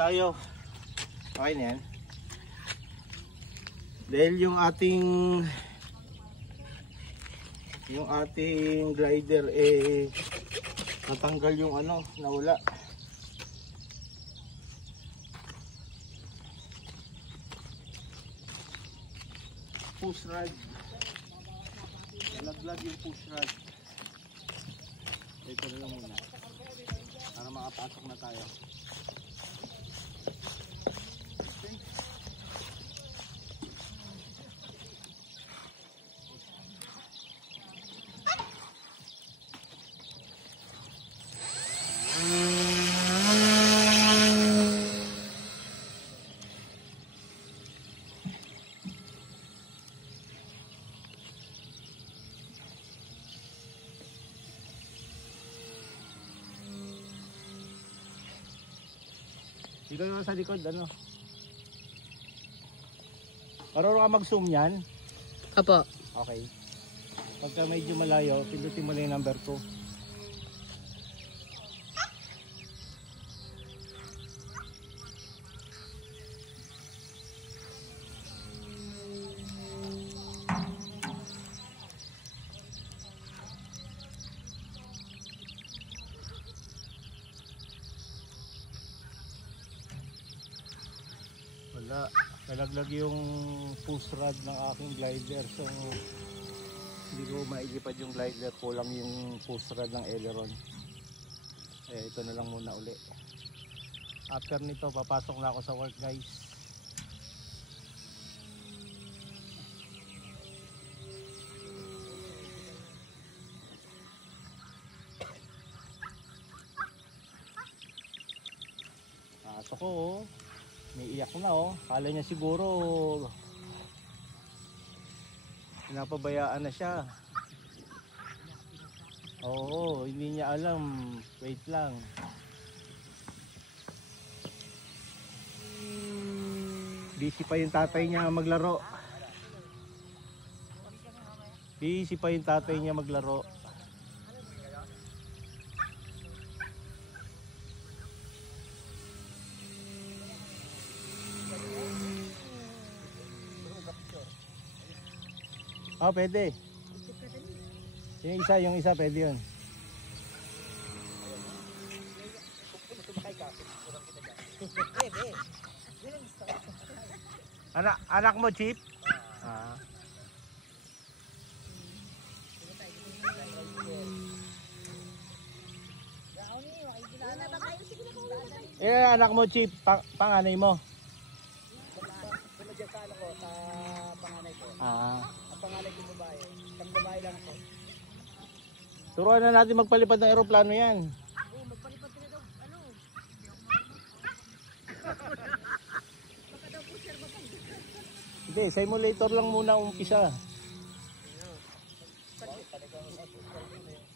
tayo. Okay na yan. Dahil yung ating glider natanggal yung nawala. Push rod. Nalaglag yung push rod. Ito na lang muna. Para makapasok na tayo. Dito naman sa likod, Marunong ka mag-zoom yan? Apo. Okay. Pagka medyo malayo, pindutin mo na yung number 2. Wala, nalaglag yung push rod ng aking glider, so hindi ko mailipad yung glider, kulang yung push rod ng aileron. Ito na lang muna uli. After nito papasok na ako sa work, guys. Pasok ko, may iyak na, Kala niya siguro pinapabayaan na siya. Oo, hindi niya alam. Wait lang. Busy pa yung tatay niya maglaro. Busy pa yung tatay niya maglaro. Oh, pwede. Yung isa pwede yun. Anak mo, Chip? Ah. Anak mo, Chip, panganay mo. Sa panganay ko. Ah. Ang panganay ko babae. Isang babae lang po. Turuan na natin magpalipad ng eroplano yan. Oo, magpalipad ka na daw. Baka daw po sir mapagod. Hindi, simulator lang muna umpisa.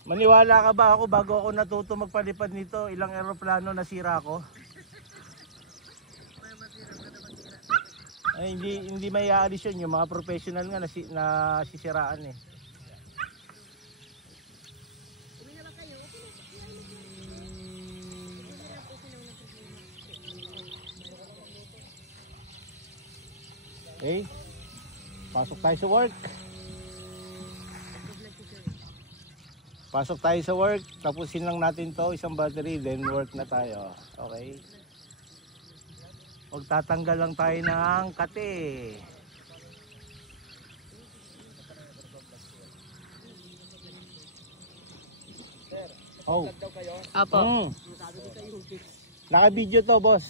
Maniwala ka ba ako bago ako natuto magpalipad nito, ilang eroplano nasira ako? Ay, hindi may aalis yun, yung mga professional nga nasisiraan eh. Okay, pasok tayo sa work. Pasok tayo sa work, tapusin lang natin to, isang battery, then work na tayo. Okay. Magtatanggal lang tayo ng kate. Sir, Oh. daw kayo. Apo. Sabi ko sa YouTube. Naka-video to, boss.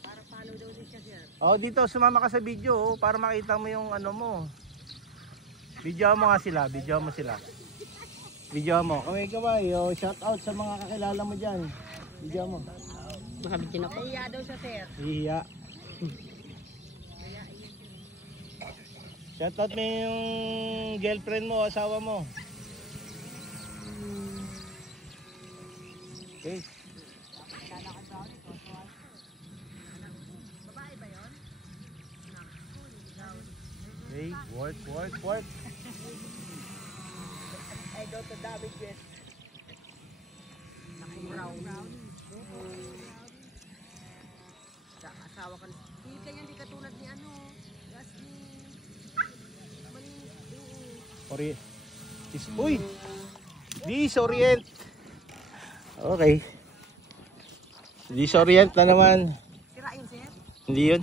Para follow daw din siya, sir. Oh, dito sumama ka sa video para makita mo yung mo. Video mo nga sila, video mo sila. Video mo. Kamay, shout out sa mga kakilala mo diyan. Video mo. Makabidyo na po. Nahiya daw siya, sir. Hihiya. Shout out mo yung girlfriend mo, asawa mo. Okay. Babae ba yun? Okay, work. I go to David West. Nakibrown. asawa ka. Hindi kanya hindi katulad ni ano. Gas ni... Mali... Uy! Disorient! Okay. Disorient na naman. Sira yun, sir? Hindi yun.